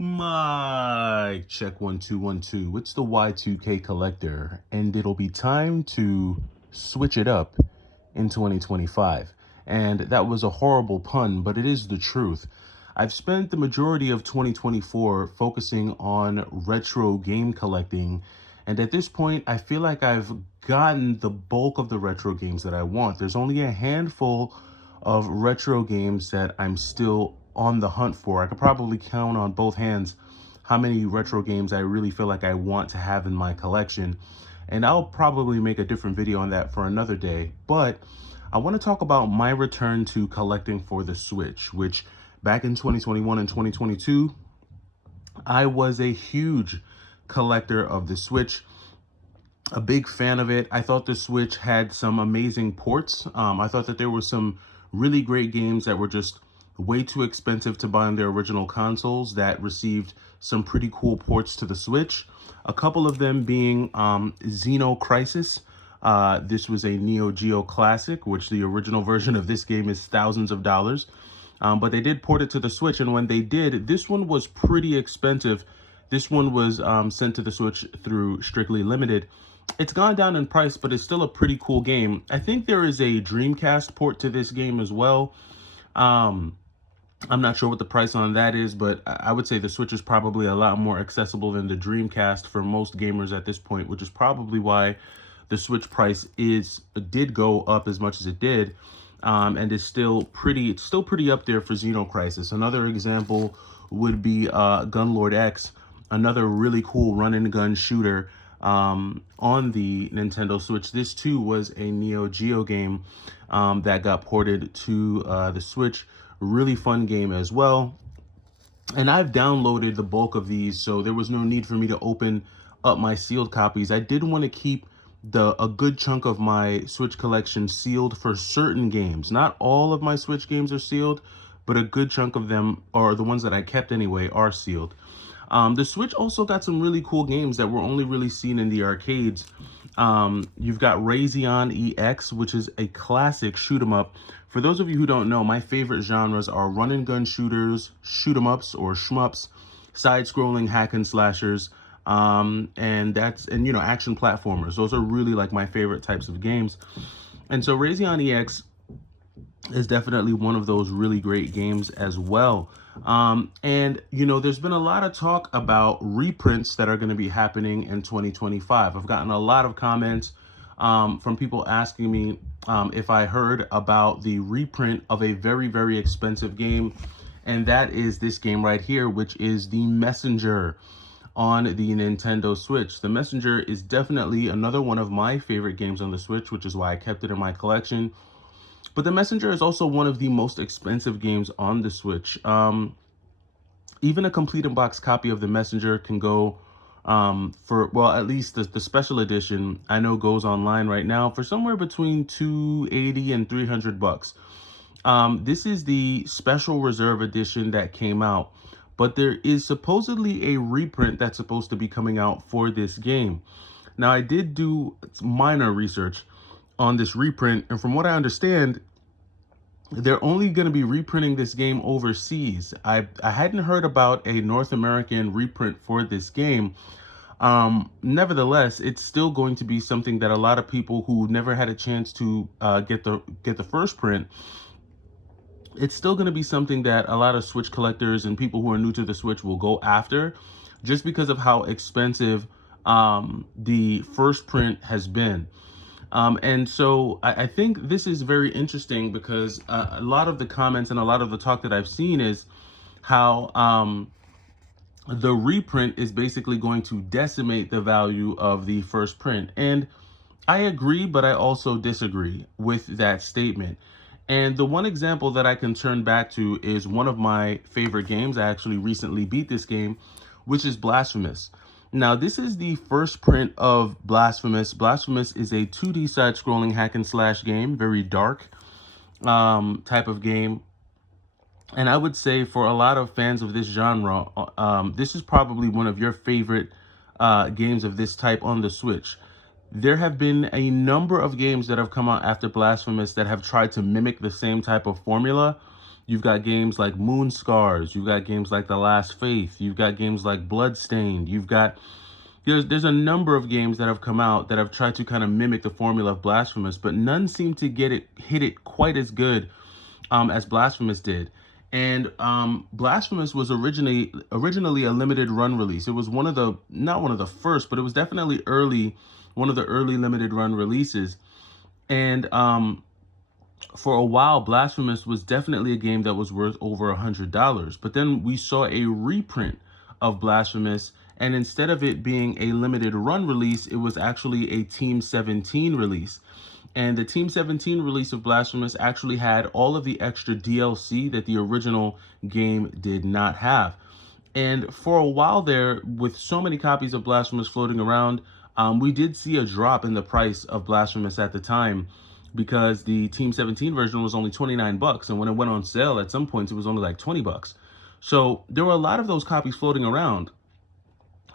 Mic check 1 2 1 2. It's the Y2K collector, and it'll be time to switch it up in 2025. And that was a horrible pun, but it is the truth. I've spent the majority of 2024 focusing on retro game collecting, and at this point, I feel like I've gotten the bulk of the retro games that I want. There's only a handful of retro games that I'm still on the hunt for. I could probably count on both hands how many retro games I really feel like I want to have in my collection. And I'll probably make a different video on that for another day. But I want to talk about my return to collecting for the Switch, which back in 2021 and 2022, I was a huge collector of the Switch, a big fan of it. I thought the Switch had some amazing ports. I thought that there were some really great games that were just way too expensive to buy on their original consoles that received some pretty cool ports to the Switch. A couple of them being Xeno Crisis. This was a Neo Geo classic, which the original version of this game is thousands of dollars. But they did port it to the Switch, and when they did, this one was pretty expensive. This one was sent to the Switch through Strictly Limited. It's gone down in price, but it's still a pretty cool game. I think there is a Dreamcast port to this game as well. Um, I'm not sure what the price on that is, but I would say the Switch is probably a lot more accessible than the Dreamcast for most gamers at this point, which is probably why the Switch price did go up as much as it did, and is still pretty. It's still pretty up there for Xeno Crisis. Another example would be Gunlord X, another really cool run and gun shooter on the Nintendo Switch. This too was a Neo Geo game that got ported to the Switch. Really fun game as well. And I've downloaded the bulk of these, so there was no need for me to open up my sealed copies. I did want to keep a good chunk of my Switch collection sealed for certain games. Not all of my Switch games are sealed, but a good chunk of them, or the ones that I kept anyway, are sealed. The Switch also got some really cool games that were only really seen in the arcades. You've got Raytheon EX, which is a classic shoot 'em up. For those of you who don't know, my favorite genres are run and gun shooters, shoot 'em ups or shmups, side-scrolling hack and slashers, and action platformers. Those are really like my favorite types of games. And so Raytheon EX is definitely one of those really great games as well. There's been a lot of talk about reprints that are going to be happening in 2025. I've gotten a lot of comments from people asking me if I heard about the reprint of a very, very expensive game. And that is this game right here, which is The Messenger on the Nintendo Switch. The Messenger is definitely another one of my favorite games on the Switch, which is why I kept it in my collection. But The Messenger is also one of the most expensive games on the Switch. Even a complete in box copy of The Messenger can go at least the special edition I know goes online right now for somewhere between $280 and $300. This is the special reserve edition that came out, but there is supposedly a reprint that's supposed to be coming out for this game. Now, I did do minor research on this reprint, and from what I understand, they're only going to be reprinting this game overseas. I hadn't heard about a North American reprint for this game. Nevertheless, it's still going to be something that a lot of people who never had a chance to get the first print, it's still going to be something that a lot of Switch collectors and people who are new to the Switch will go after, just because of how expensive the first print has been. And so I think this is very interesting because a lot of the comments and a lot of the talk that I've seen is how the reprint is basically going to decimate the value of the first print. And I agree, but I also disagree with that statement. And the one example that I can turn back to is one of my favorite games. I actually recently beat this game, which is Blasphemous. Now, this is the first print of Blasphemous. Blasphemous is a 2D side-scrolling hack and slash game, very dark type of game. And I would say for a lot of fans of this genre, this is probably one of your favorite games of this type on the Switch. There have been a number of games that have come out after Blasphemous that have tried to mimic the same type of formula. You've got games like Moon Scars. You've got games like The Last Faith. You've got games like Bloodstained. There's a number of games that have come out that have tried to kind of mimic the formula of Blasphemous, but none seem to hit it quite as good as Blasphemous did. And Blasphemous was originally a limited run release. It was not one of the first, but it was definitely one of the early limited run releases. And for a while, Blasphemous was definitely a game that was worth over $100. But then we saw a reprint of Blasphemous, and instead of it being a limited run release, it was actually a Team 17 release. And the Team 17 release of Blasphemous actually had all of the extra DLC that the original game did not have. And for a while there, with so many copies of Blasphemous floating around, we did see a drop in the price of Blasphemous at the time, because the Team 17 version was only 29 bucks, and when it went on sale at some points it was only like 20 bucks. So there were a lot of those copies floating around.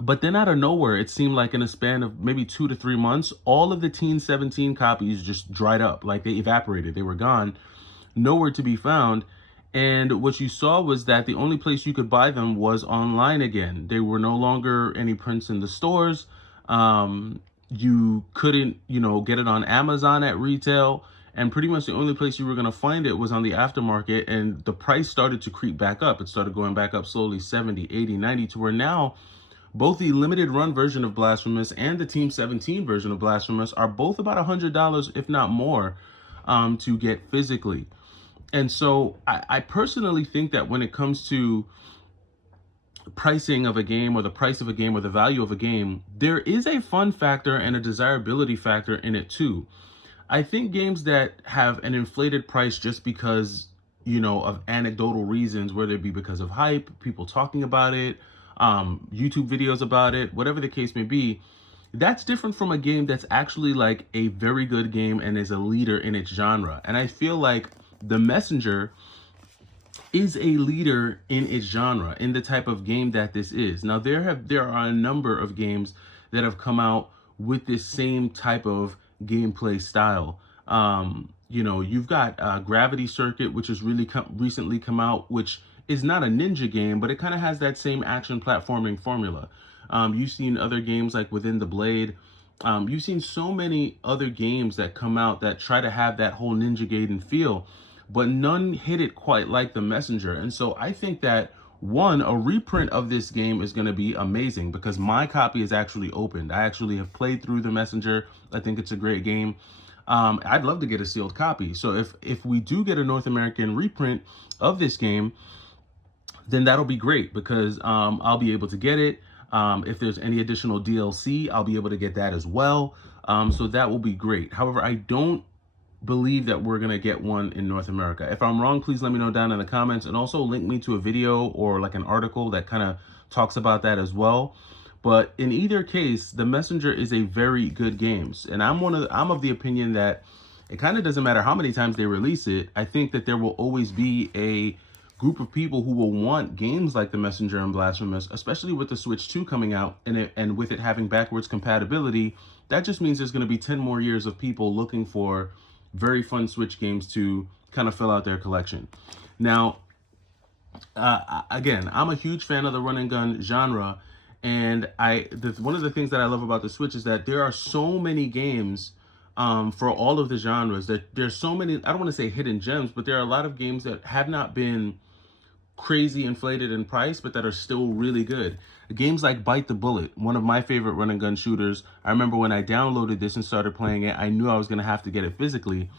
But then out of nowhere, it seemed like in a span of maybe 2 to 3 months, all of the Team 17 copies just dried up, like they evaporated. They were gone, nowhere to be found. And what you saw was that the only place you could buy them was online again. They were no longer any prints in the stores. You couldn't, get it on Amazon at retail. And pretty much the only place you were going to find it was on the aftermarket. And the price started to creep back up. It started going back up slowly, 70, 80, 90, to where now both the limited run version of Blasphemous and the Team 17 version of Blasphemous are both about $100, if not more, to get physically. And so I personally think that when it comes to pricing of a game, or the price of a game, or the value of a game, there is a fun factor and a desirability factor in it too. I think games that have an inflated price just because, of anecdotal reasons, whether it be because of hype, people talking about it, YouTube videos about it, whatever the case may be, that's different from a game that's actually like a very good game and is a leader in its genre. And I feel like The Messenger is a leader in its genre, in the type of game that this is. Now, there are a number of games that have come out with this same type of gameplay style. You've got Gravity Circuit, which has really recently come out, which is not a ninja game, but it kind of has that same action platforming formula. You've seen other games like Within the Blade. You've seen so many other games that come out that try to have that whole Ninja Gaiden feel, but none hit it quite like The Messenger. And so I think that, one, a reprint of this game is going to be amazing, because my copy is actually opened. I actually have played through The Messenger. I think it's a great game. I'd love to get a sealed copy. So if we do get a North American reprint of this game, then that'll be great, because I'll be able to get it. If there's any additional DLC, I'll be able to get that as well. So that will be great. However, I don't believe that we're going to get one in North America. If I'm wrong, please let me know down in the comments, and also link me to a video or like an article that kind of talks about that as well. But in either case, The Messenger is a very good game. And I'm of the opinion that it kind of doesn't matter how many times they release it. I think that there will always be a group of people who will want games like The Messenger and Blasphemous, especially with the Switch 2 coming out, and with it having backwards compatibility. That just means there's going to be 10 more years of people looking for very fun Switch games to kind of fill out their collection. Now, again, I'm a huge fan of the run and gun genre, and one of the things that I love about the Switch is that there are so many games for all of the genres, that there's so many, I don't want to say hidden gems, but there are a lot of games that have not been crazy inflated in price, but that are still really good. Games like Bite the Bullet, one of my favorite run and gun shooters. I remember when I downloaded this and started playing it, I knew I was going to have to get it physically.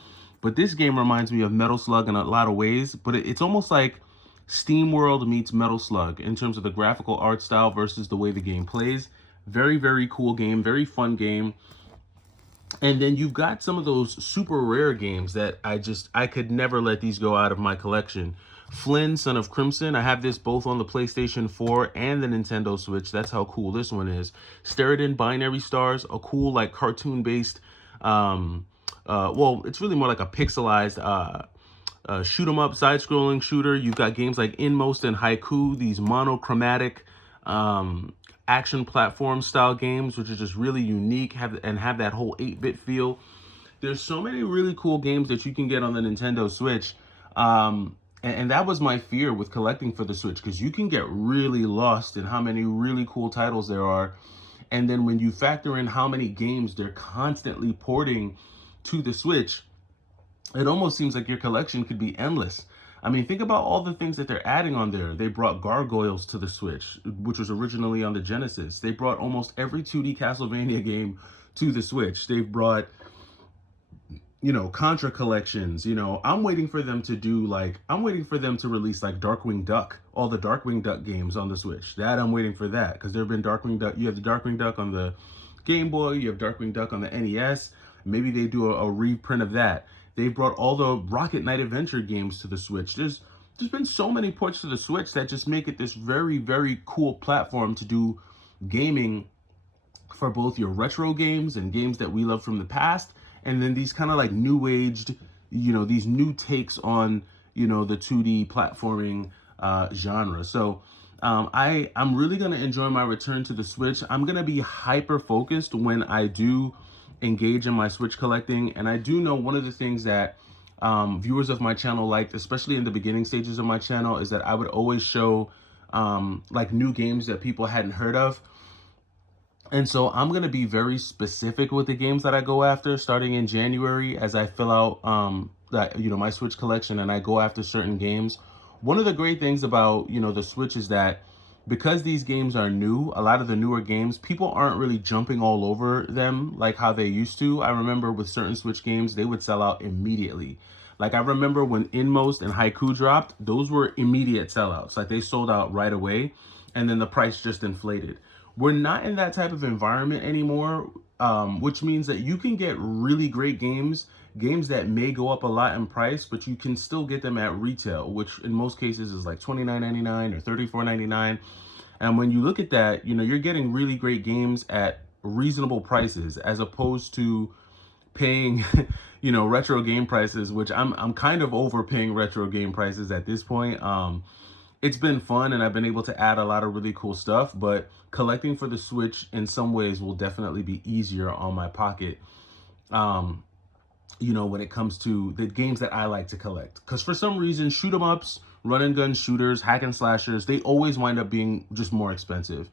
But this game reminds me of Metal Slug in a lot of ways, but it's almost like SteamWorld meets Metal Slug in terms of the graphical art style versus the way the game plays. Very, very cool game, very fun game. And then you've got some of those super rare games that I could never let these go out of my collection. Flynn, Son of Crimson. I have this both on the PlayStation 4 and the Nintendo Switch. That's how cool this one is. Steriden Binary Stars, a cool like cartoon-based, well, it's really more like a pixelized shoot 'em up side-scrolling shooter. You've got games like Inmost and Haiku, these monochromatic action platform style games, which are just really unique, have that whole 8-bit feel. There's so many really cool games that you can get on the Nintendo Switch. And that was my fear with collecting for the Switch, because you can get really lost in how many really cool titles there are. And then when you factor in how many games they're constantly porting to the Switch, it almost seems like your collection could be endless. I mean, think about all the things that they're adding on there. They brought Gargoyles to the Switch, which was originally on the Genesis. They brought almost every 2D Castlevania game to the Switch. They've brought, Contra collections. I'm waiting for them to release like Darkwing Duck, all the Darkwing Duck games on the Switch. That I'm waiting for that, because there have been Darkwing Duck. You have the Darkwing Duck on the Game Boy, you have Darkwing Duck on the NES. Maybe they do a reprint of that. They've brought all the Rocket Knight Adventure games to the Switch. There's been so many ports to the Switch that just make it this very, very cool platform to do gaming for both your retro games and games that we love from the past, and then these kind of like new aged, these new takes on, the 2D platforming genre. So I'm really going to enjoy my return to the Switch. I'm going to be hyper focused when I do engage in my Switch collecting. And I do know one of the things that viewers of my channel liked, especially in the beginning stages of my channel, is that I would always show like new games that people hadn't heard of. And so I'm going to be very specific with the games that I go after starting in January, as I fill out my Switch collection and I go after certain games. One of the great things about, the Switch is that because these games are new, a lot of the newer games, people aren't really jumping all over them like how they used to. I remember with certain Switch games, they would sell out immediately. Like I remember when Inmost and Haiku dropped, those were immediate sellouts. Like they sold out right away, and then the price just inflated. We're not in that type of environment anymore, which means that you can get really great games that may go up a lot in price, but you can still get them at retail, which in most cases is like $29.99 or $34.99. And when you look at that, you're getting really great games at reasonable prices, as opposed to paying, retro game prices, which I'm kind of overpaying retro game prices at this point. It's been fun and I've been able to add a lot of really cool stuff, but collecting for the Switch in some ways will definitely be easier on my pocket. When it comes to the games that I like to collect. Because for some reason, shoot 'em ups, run and gun shooters, hack and slashers, they always wind up being just more expensive.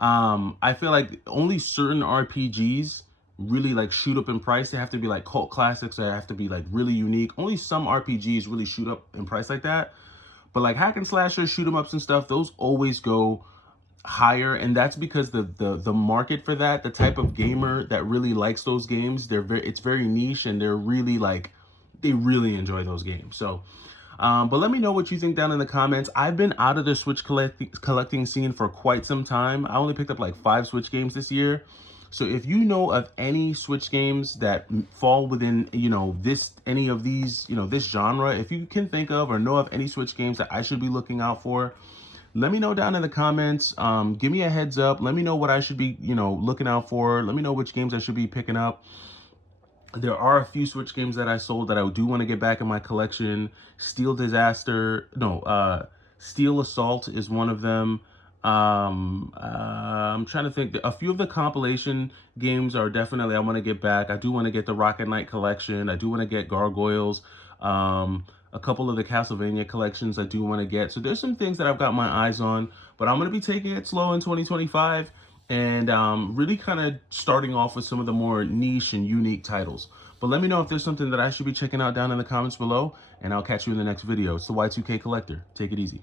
I feel like only certain RPGs really like shoot up in price. They have to be like cult classics, or they have to be like really unique. Only some RPGs really shoot up in price like that. But like hack and slashers, shoot 'em ups and stuff, those always go higher, and that's because the market for that, the type of gamer that really likes those games, it's very niche, and they're really like, they really enjoy those games. So but let me know what you think down in the comments. I've been out of the Switch collecting scene for quite some time. I only picked up like 5 Switch games this year. So if you know of any Switch games that fall within, any of these, this genre, if you can think of or know of any Switch games that I should be looking out for, let me know down in the comments. Give me a heads up. Let me know what I should be, looking out for. Let me know which games I should be picking up. There are a few Switch games that I sold that I do want to get back in my collection. Steel Assault is one of them. I'm trying to think. A few of the compilation games are definitely I want to get back. I do want to get the Rocket Knight collection. I do want to get Gargoyles. A couple of the Castlevania collections I do want to get. So there's some things that I've got my eyes on, but I'm going to be taking it slow in 2025 and really kind of starting off with some of the more niche and unique titles. But let me know if there's something that I should be checking out down in the comments below, and I'll catch you in the next video. It's the Y2K Collector. Take it easy.